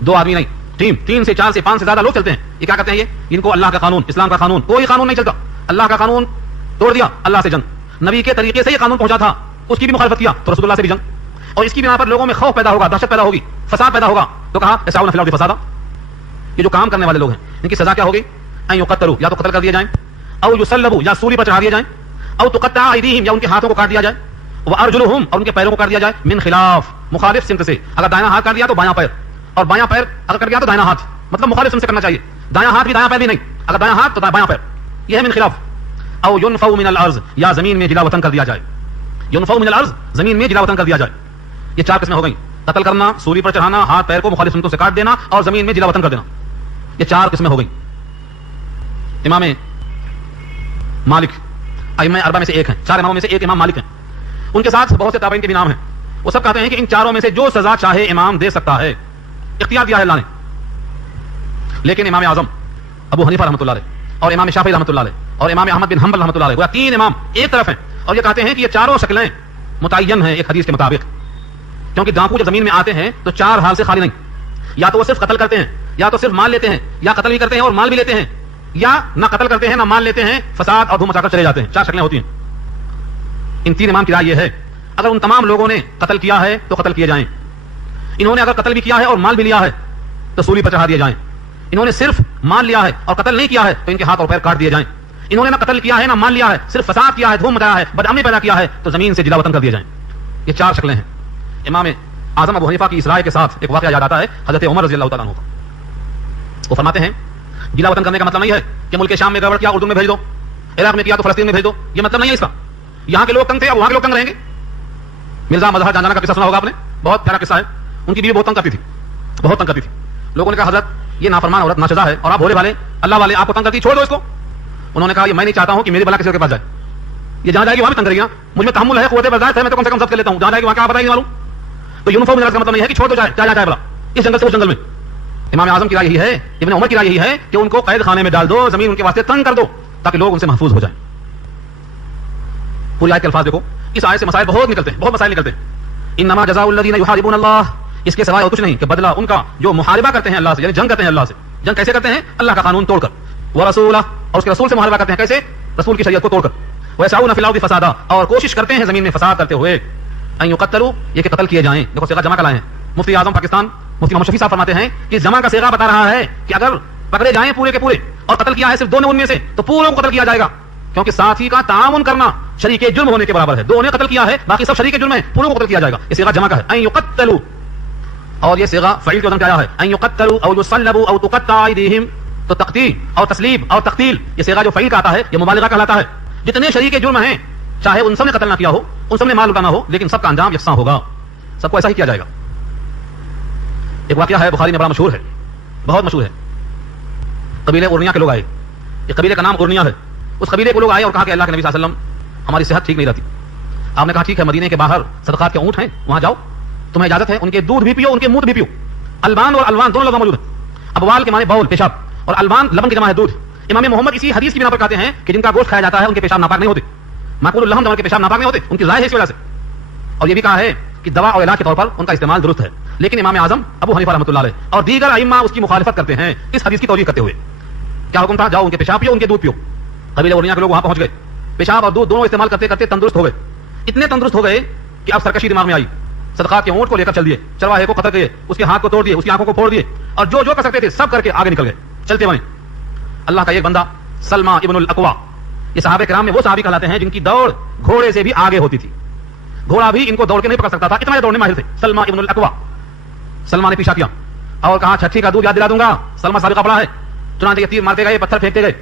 2 آدمی نہیں، ٹیم، 3 سے 4 سے 5 سے زیادہ لوگ چلتے ہیں. یہ کیا کرتے ہیں؟ یہ ان کو اللہ کا قانون، اسلام کا قانون، کوئی قانون نہیں چلتا. اللہ کا قانون توڑ دیا، اللہ سے جنگ. نبی کے طریقے سے یہ قانون پہنچا تھا، اس کی بھی مخالفت کیا تو رسول اللہ سے بھی جنگ. اور اس کی بنا پر لوگوں میں خوف پیدا ہوگا، دہشت پیدا ہوگی، فساد پیدا ہوگا، تو کہا یسعون فی الارض فسادا. یہ جو کام کرنے والے لوگ ہیں ان کی سزا کیا ہوگی؟ ان یقتلوا، یا تو قتل کر دیے جائیں، او یصلبوا، یا سولی پر چڑھا دیے جائیں، او تقطع ایدیہم، یا ان کے ہاتھوں کو کاٹ دیا جائے، وارجلہم، اور ان کے پیروں کو کاٹ دیا جائے، من خلاف، مخالف سمت سے. اگر دائنا ہاتھ کاٹ دیا تو بایاں پیر، اور بایاں پیر اگر کٹ گیا تو دائنا ہاتھ، مطلب مخالف سمت سے کرنا چاہیے. دایاں ہاتھ بھی دایاں پیر بھی نہیں، اگر دایاں ہاتھ تو بایاں پیر. یہ ہے من خلاف. او ينفوا من الارض، یا زمین میں جلا وطن کر دیا جائے. ينفوا من الارض، زمین میں جلا وطن کر دیا جائے. یہ 4 قسمیں ہو گئیں: قتل کرنا، سولی پر چڑھانا، ہاتھ پیر کو مخالف سمتوں سے کاٹ دینا، اور زمین میں جلا وطن کر دینا. یہ 4 قسمیں ہو گئیں. امام مالک ائمہ 4 میں سے ایک ہیں، 4 اماموں میں سے ایک امام مالک ہیں. ان کے ساتھ بہت سے تابعین کے بھی نام ہیں. وہ سب کہتے ہیں کہ ان 4 میں سے جو سزا چاہے امام دے سکتا ہے، اختیار دیا ہے اللہ نے. لیکن امام اعظم ابو حنیفہ رحمۃ اللہ علیہ، اور امام شافعی رحمۃ اللہ علیہ، اور امام احمد بن حنبل رحمۃ اللہ علیہ، وہ 3 امام ایک طرف ہیں، اور یہ کہتے ہیں کہ یہ 4 شکلیں متعین ہیں ایک حدیث کے مطابق. کیونکہ ڈاکو جب زمین میں آتے ہیں تو 4 حال سے خالی نہیں، یا تو وہ صرف قتل کرتے ہیں، یا تو صرف مال لیتے ہیں، یا قتل بھی کرتے ہیں اور مال بھی لیتے ہیں، یا نہ قتل کرتے ہیں نہ مال لیتے ہیں، فساد اور دھوم مچا کر چلے جاتے ہیں. 4 شکلیں ہوتی ہیں. ان 3 امام کی رائے یہ ہے اگر ان تمام لوگوں نے قتل کیا ہے تو قتل کیے جائیں. انہوں نے اگر قتل بھی کیا ہے اور مال بھی لیا ہے تو سولی پر چڑھا دیے جائیں. انہوں نے صرف مال لیا ہے اور قتل نہیں کیا ہے تو ان کے ہاتھ اور پیر کاٹ دیے جائیں. انہوں نے نہ قتل کیا ہے نہ مال لیا ہے، صرف فساد کیا ہے، دھوم مچایا ہے، بدامنی پیدا کیا ہے، تو زمین سے جلا وطن کر دیے جائیں. یہ 4 شکلیں ہیں. امام اعظم ابو حنیفہ کی اس رائے کے ساتھ ایک واقعہ یاد آتا ہے حضرت عمر رضی اللہ تعالیٰ عنہ کا. وہ فرماتے ہیں جلا وطن کرنے کا مطلب نہیں ہے کہ ملک شام میں گڑبڑ کیا اردن میں بھیج دو، عراق میں کیا تو فلسطین میں بھیج دو. یہ مطلب نہیں ہے اس کا. یہاں کے لوگ تنگ تھے اور وہاں کے لوگ تنگ رہیں گے. مرزا مظہر جانجانہ کا قصہ سنا ہوگا آپ نے، بہت پیارا قصہ ہے. ان کی بیوی بہت تنگ کرتی تھی، بہت تنگ کرتی تھی. لوگوں نے کہا حضرت یہ نافرمان عورت ناشزا ہے اور آپ بھولے والے اللہ والے، آپ کو تنگ کرتی، چھوڑ دو اس کو. انہوں نے کہا یہ میں نہیں چاہتا ہوں کہ میری بلا کسی کے پاس جائے. یہ جہاں جائے گی وہاں بھی تنگ کرے گی نا. مجھ میں تحمل ہے، قوت برداشت ہے، میں تو کم سے کم سب کر لیتا ہوں. جہاں جائے گی وہاں کیا بتائیں گے معلوم. تو یونیفارم کا مطلب نہیں ہے کہ چھوڑ دو جائے، کیا جائے بلا اس جنگل سے اس جنگل میں. امام اعظم کی رائے یہی ہے، ابن عمر کی رائے یہی ہے کہ ان کو قید خانے میں ڈال دو، زمین ان کے واسطے تنگ کر دو تاکہ لوگ ان سے محفوظ ہو جائیں. پوری آیت کے الفاظ دیکھو، اس آیت سے مسائل بہت نکلتے ہیں، بہت مسائل نکلتے ہیں. انما جزاء الذین یحاربون اللہ، اس کے سوائے اور کچھ نہیں کہ بدلہ ان کا جو محاربہ کرتے ہیں اللہ سے، یعنی جنگ کرتے ہیں اللہ سے. جنگ کیسے کرتے ہیں؟ اللہ کا قانون توڑ کر. ورسولہ، اور اس کے رسول سے محاربہ کرتے ہیں. کیسے؟ رسول کی شریعت کو توڑ کر. ویسعون فی الارض فسادا، اور کوشش کرتے ہیں زمین میں فساد کرتے ہوئے. ان یقتلوا، یہ کہ قتل کیے جائیں. دیکھو صیغہ جمع کا لائے ہیں. مفتی اعظم پاکستان مفتی محمد شفیع صاحب فرماتے ہیں کہ جمع کا صیغہ بتا رہا ہے کہ اگر پکڑے جائیں پورے کے پورے اور قتل کیا ہے صرف 2 نے ان میں سے تو پوروں کو قتل کیا جائے گا، کیونکہ ساتھی کا تعاون کرنا شریک جرم ہونے کے برابر ہے. 2 نے قتل کیا ہے، باقی سب شریک جرم ہیں، پوروں کو قتل کیا جائے گا. یہ صیغہ جمع کا ہے. ان یقتلوا، اور یہ صیغہ فعیل کے وزن کیا ہے؟ ان یقتلوا او یصلبوا او تقطع ایدیہم. تو تقطیع اور تسلیب اور تقتیل، یہ صیغہ جو فعیل کا آتا ہے یہ مبالغہ کہلاتا ہے. جتنے شریک جرم ہیں چاہے ان سب نے قتل نہ کیا ہو، ان سب نے مال لٹانا ہو، لیکن سب کا انجام یکساں ہوگا، سب کو ایسا ہی کیا جائے گا. ایک واقعہ ہے بخاری میں بڑا مشہور ہے، بہت مشہور ہے. قبیلے ارنیا کے لوگ آئے. یہ قبیلے کا نام ارنیا ہے. اس قبیلے کے لوگ آئے اور کہا کہ اللہ کے نبی صلی اللہ علیہ وسلم ہماری صحت ٹھیک نہیں رہتی. آپ نے کہا ٹھیک ہے، مدینے کے باہر صدقات کے اونٹ ہیں، وہاں جاؤ، تمہیں اجازت ہے، ان کے دودھ بھی پیو، ان کے موت بھی پیو. البان اور الوان دونوں لفظ موجود ہیں. ابوال کے معنی باول پیشاب، اور البان لبن کی جمع ہے دودھ. امام محمد اسی حدیث کی بنا پر کہتے ہیں کہ جن کا گوشت کھایا جاتا ہے ان کے پیشاب ناپاک نہیں ہوتے. معقول اللحم جانور کے پیشاب ناپاک نہیں ہوتے، ان کی رائے ہے اس وجہ سے. اور یہ بھی کہا ہے کہ دوا اور علاج کے طور پر ان کا استعمال درست ہے. لیکن امام اعظم ابو حنیفہ رحمۃ اللہ علیہ اور دیگر ائمہ اس کی مخالفت کرتے ہیں اس حدیث کی توجیہ کرتے ہوئے. کیا حکم تھا؟ جاؤ ان کے پیشاب پیو، ان کے دودھ پیو. قبیلہ ورنیہ کے لوگ وہاں پہنچ گئے، پیشاب اور دودھ دونوں استعمال کرتے کرتے تندرست ہو گئے. اتنے تندرست ہو گئے کہ اب سرکشی دماغ میں آئی. صدقات کے اونٹ کو لے کر چل دیے، چرواہے کو قتل کیے، اس کے ہاتھ کو توڑ دیے، اس کی آنکھوں کو پھوڑ دیے، اور جو کر سکتے تھے سب کر کے آگے نکل گئے، چلتے بنے. اللہ کا ایک بندہ سلمہ ابن الاکوع، یہ صحابہ کرام میں وہ صحابی کہلاتے ہیں جن کی دوڑ گھوڑے سے بھی آگے ہوتی تھی. گھوڑا بھی ان کو دوڑ کے نہیں پکڑ سکتا تھا، اتنا دوڑنے ماہر تھے. سلمہ ابن الاکوع. سلمہ نے پیچھا کیا اور کہا چھٹی کا دودھ یاد دلا دوں گا. سلمہ سابقہ پڑا ہے. چنانچہ یہ تیر مارتے گئے، پتھر پھینکتے گئے.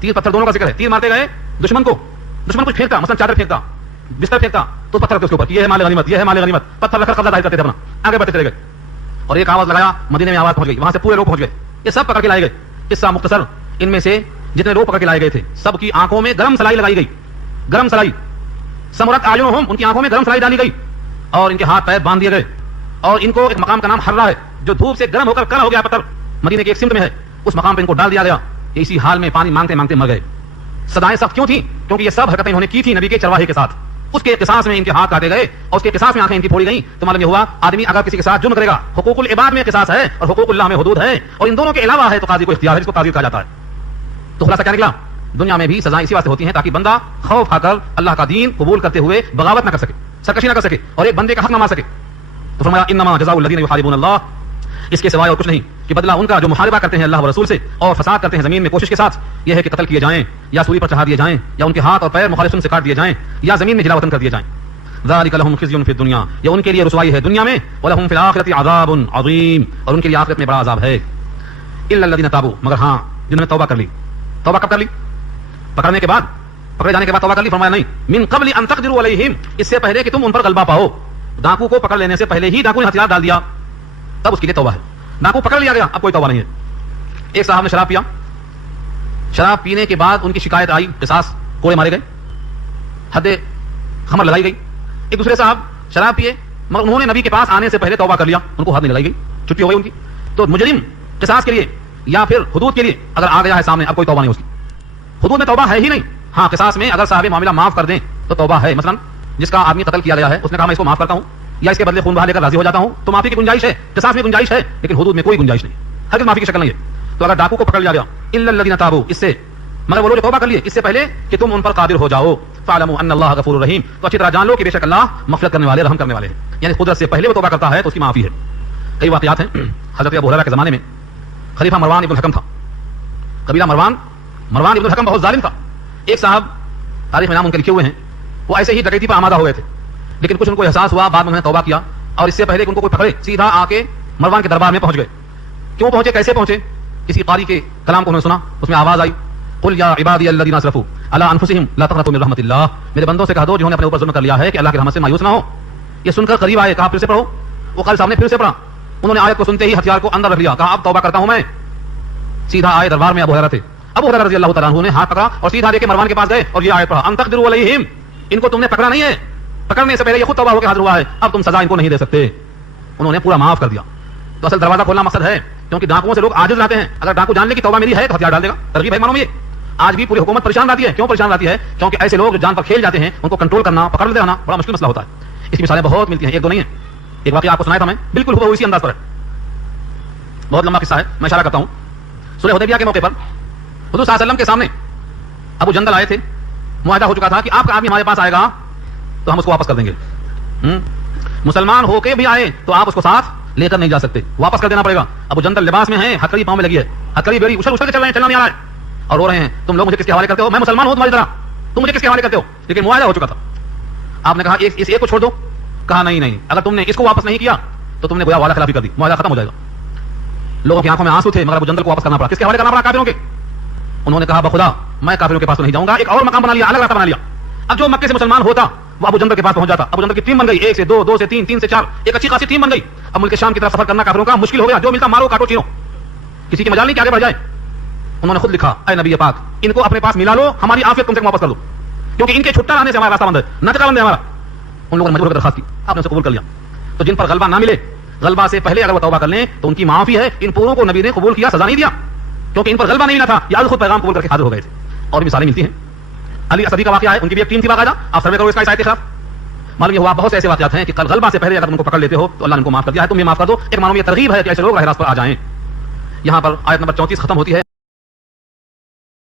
تیر پتھر دونوں کا ذکر ہے. تیر مارتے گئے دشمن کو کچھ پھینکتا، مثلا چادر پھینکتا، بستر پھینکتا تو پتھر رکھتے اس کے اوپر، یہ ہے مال غنیمت، یہ ہے مال غنیمت. پتھر رکھ کر قبضہ ظاہر کرتے تھے اپنا، آگے بڑھتے چلے گئے. اور ایک آواز لگایا، مدینے میں آواز پہنچ گئی، وہاں سے پورے لوگ پہنچ گئے. یہ سب پکڑ کے لائے گئے. قصہ مختصر، ان میں سے جتنے لوگ پکڑ کے لائے گئے تھے سب کی آنکھوں میں گرم سلائی لگائی گئی. گرم سلائی، سمرت اعینہم، ان کی آنکھوں میں گرم سلائی ڈالی گئی اور ان کے ہاتھ پیر باندھ دیے گئے. اور ان کو ایک مقام کا نام حرہ ہے جو دھوپ سے گرم ہو کر کلا ہو گیا پتھر، مدینے کے ایک سمت میں ہے. اس مقام پہ ان کو ڈال دیا گیا. اسی حال میں پانی مانگتے مانگتے مر گئے. سزائیں سخت کیوں تھیں؟ کیونکہ یہ سب حرکتیں انہوں نے کی تھی نبی کے چرواہے کے ساتھ. اس کے قصاص میں ان کے ہاتھ کاٹے گئے اور اس کے قصاص میں آنکھیں ان کی پھوڑی گئیں. تو معلوم یہ ہوا آدمی اگر کسی کے ساتھ جرم کرے گا، حقوق العباد میں قصاص ہے اور حقوق اللہ میں حدود ہے، اور ان دونوں کے علاوہ ہے تو قاضی کو اختیار ہے، جس کو تعزیر کہا جاتا ہے. تو خلاصہ کیا نکلا؟ دنیا میں بھی سزائیں اسی واسطے ہوتی ہیں تاکہ بندہ خوف کھا کر اللہ کا دین قبول کرتے ہوئے بغاوت نہ کر سکے، سرکشی نہ کر سکے اور ایک بندے کا حق نہ مار سکے. تو فرمایا انما جزاء الذین یحاربون اللہ، اس کے سوائے اور کچھ نہیں کہ بدلہ ان کا جو محاربہ کرتے ہیں اللہ و رسول سے اور فساد کرتے ہیں زمین میں کوشش کے ساتھ، یہ ہے کہ قتل کیے جائیں یا سولی پر چڑھا دیے جائیں یا ان کے ہاتھ اور پیر مخالفن سے کاٹ دیے جائیں یا زمین میں جلا وطن کر دیے جائیں. ذالک لہم خزی فی الدنیا، یہ ان کے لیے رسوائی ہے دنیا میں، ولہم فی الآخرۃ عذاب عظیم، اور ان کے لیے آخرت میں بڑا عذاب ہے. الا الذین تابوا، مگر ہاں جنہوں نے توبہ کر لی. توبہ کب کر لی؟ پکڑنے کے بعد، پکڑے جانے کے بعد توبہ کر لی. فرمایا نہیں، من قبل ان تقدروا علیہم، اس سے پہلے کہ تم ان پر غلبہ پاؤ. ڈاکو کو پکڑ لینے سے پہلے ہی ڈاکو نے ہتھیار ڈال دیا، تب اس کے لیے توبہ ہے. ڈاکو پکڑ لیا گیا، اب کوئی توبہ نہیں ہے. ایک صاحب نے شراب پیا، شراب پینے کے بعد ان کی شکایت آئی، قصاص، کوڑے مارے گئے، حد خمر لگائی گئی. ایک دوسرے صاحب شراب پیے مگر انہوں نے نبی کے پاس آنے سے پہلے توبہ کر لیا، ان کو حد نہیں لگائی گئی، چھٹی ہو گئی ان کی. تو مجرم قصاص کے لیے یا پھر حدود کے لیے اگر آ گیا ہے سامنے، اب کوئی توبہ نہیں اس کی. حدود میں توبہ ہے ہی نہیں. ہاں قصاص میں اگر صاحب معاملہ معاف کر دیں تو توبہ ہے. مثلا جس کا آدمی قتل کیا گیا ہے، اس نے کہا میں اس کو معاف کرتا ہوں یا اس کے بدلے خون بہا لے کر راضی ہو جاتا ہوں، تو معافی کی گنجائش ہے. قصاص میں گنجائش ہے لیکن حدود میں کوئی گنجائش نہیں، ہرگز معافی کی شکل نہیں ہے. تو اگر ڈاکو کو پکڑ لیا گیا، الا الذین تابوا، اس سے مگر وہ لوگ توبہ کر لیے اس سے پہلے کہ تم ان پر قادر ہو جاؤ. فاعلموا ان اللہ غفور رحیم، تو اچھی طرح جان لو کہ بے شک اللہ مغفرت کرنے والے، رحم کرنے والے ہیں. یعنی قدرت سے پہلے وہ توبہ کرتا ہے تو اس کی معافی ہے. کئی واقعات ہیں. حضرت ابو ہریرہ کے زمانے میں خلیفہ مروان ابن الحکم تھا. قبیلہ مروان ابن الحکم بہت ظالم تھا. ایک صاحب تاریخ میں نام ان کے لکھے ہوئے ہیں، وہ ایسے ہی ڈکیتی پر آمادہ ہو گئے تھے، لیکن کچھ ان کو احساس ہوا، بعد میں انہوں نے توبہ کیا اور اس سے پہلے کہ ان کو کوئی پکڑے سیدھا آ کے مروان کے دربار میں پہنچ گئے. کیوں پہنچے، کیسے پہنچے؟ کسی قاری کے کلام کو انہوں نے سنا، اس میں آواز آئی، قل یا عبادی الذین اسرفوا علی انفسہم لا تقنطوا من رحمۃ اللہ، میرے بندوں سے کہہ دو جنہوں نے اپنے اوپر ظلم کر لیا ہے کہ اللہ کی رحمت سے مایوس نہ ہو. یہ سن کر قریب آئے، کہا پھر سے پڑھو. وہ قاری صاحب نے پھر سے پڑھا. انہوں نے آیت کو سنتے ہی ہتھیار کو اندر رکھ لیا، کہا اب توبہ کرتا ہوں میں. سیدھا آئے دربار میں. ابو ہریرہ تھے. ابو ہریرہ رضی اللہ تعالیٰ عنہ نے ہاتھ پکڑا اور سیدھا لے کے مروان کے پاس گئے اور یہ آیت پڑھا، ان تقدروا علیہم، ان کو تم نے پکڑا نہیں ہے، پکڑنے سے پہلے یہ خود توبہ ہو کے حاضر ہوا ہے، اب تم سزا ان کو نہیں دے سکتے. انہوں نے پورا معاف کر دیا. تو اصل دروازہ کھولنا مقصد ہے، کیونکہ ڈاکوؤں سے لوگ عاجز رہتے ہیں. اگر ڈاکو جان لے کہ توبہ میری ہے تو ہتھیار ڈال دے گا. ترغیب ہے معلوم. یہ آج بھی پوری حکومت پریشان رہتی ہے. کیوں پریشان رہتی ہے؟ کیونکہ ایسے لوگ جو جان پر کھیل جاتے ہیں ان کو کنٹرول کرنا، پکڑ لیتے رہنا بڑا مشکل مسئلہ ہوتا ہے. اس کی مثالیں بہت ملتی ہیں، ایک دو نہیں ہیں. ایک واقعہ آپ کو سنایا تھا میں، بالکل ہوا اسی انداز پر ہے، بہت لمبا قصہ ہے، میں اشارہ کرتا ہوں. صلح حدیبیہ کے موقع پر حضور صلی اللہ علیہ وسلم کے سامنے ابو جندل آئے تھے. معاہدہ ہو چکا تھا کہ آپ کا آدمی ہمارے پاس آئے گا تو ہم اس کو واپس کر دیں گے. مسلمان ہو کے بھی آئے تو آپ اس کو ساتھ لے کر نہیں جا سکتے، واپس کر دینا پڑے گا. ابو جندل لباس میں ہیں، ہتھکڑی پاؤں میں لگی ہے، ہتھکڑی بیڑی اچھل اچھل کے چل رہے ہیں، چلنا نہیں آ رہا ہے اور رو رہے ہیں. تم لوگ مجھے کس کے حوالے کرتے ہو؟ میں مسلمان ہوں تمہاری طرح، تم مجھے کس کے حوالے کرتے ہو؟ لیکن معاہدہ ہو چکا تھا. آپ نے کہا اس ایک کو چھوڑ دو. کہا نہیں، اگر تم نے اس کو واپس نہیں کیا تو تم نے گویا وعدہ خلافی کر دی، معاہدہ ختم ہو جائے گا. لوگوں کی آنکھوں میں آنسو تھے مگر ابو جندل کو واپس کرنا پڑا. کس کے حوالے کرنا پڑا؟ کافروں کے. انہوں نے کہا بخدا میں کافروں کے پاس تو نہیں جاؤں گا. ایک اور مقام بنا لیا، الگ راستہ بنا لیا. اب جو مکے سے مسلمان ہوتا وہ ابو جندل کے پاس پہنچ جاتا. ابو جندل کی ٹیم بن گئی، 1 سے 2، 2 سے 3، 3 سے 4، ایک اچھی خاصی ٹیم بن گئی. اب ملک شام کی طرف سفر کرنا کافروں کا مشکل ہو گیا. جو ملتا مارو کاٹو چینو، کسی کی مجال نہیں کہ آگے بڑھ جائے. انہوں نے خود لکھا، اے نبی پاک ان کو اپنے پاس ملا لو، ہماری عافیت تم سے واپس کر دو، کیونکہ ان کے چھٹا رہنے سے ہمارا راستہ بند ہے، نتقا بند ہے ہمارا. ان لوگوں نے مجبور کر درخواست کی، آپ نے اسے قبول کر لیا. تو جن پر غلبہ نہ ملے، غلبہ سے پہلے اگر وہ توبہ کر لیں تو ان کی معافی ہے. ان پوروں کو نبی نے قبول کیا، سزا نہیں دیا، کیونکہ ان پر غلبہ نہیں ملا تھا. یا خود پیغام قبول کر کے حاضر ہو گئے تھے. اور بھی مثالیں ملتی ہیں. علی اسدی کا واقعہ ہے, ان کی بھی ایک ٹیم تھی باقاعدہ, آپ سروے کرو اس کا اس آیت کے خلاف. معلوم یہ ہوا بہت سے ایسے واقعات ہیں کہ غلبہ سے پہلے اگر ان کو پکڑ لیتے ہو تو اللہ نے ان کو معاف کر دیا ہے, تم یہ معاف کر دو. ایک معلوم یہ ترغیب ہے کہ ایسے لوگ راہ راست پر آ جائیں. یہاں پر آیت نمبر 34 ختم ہوتی ہے.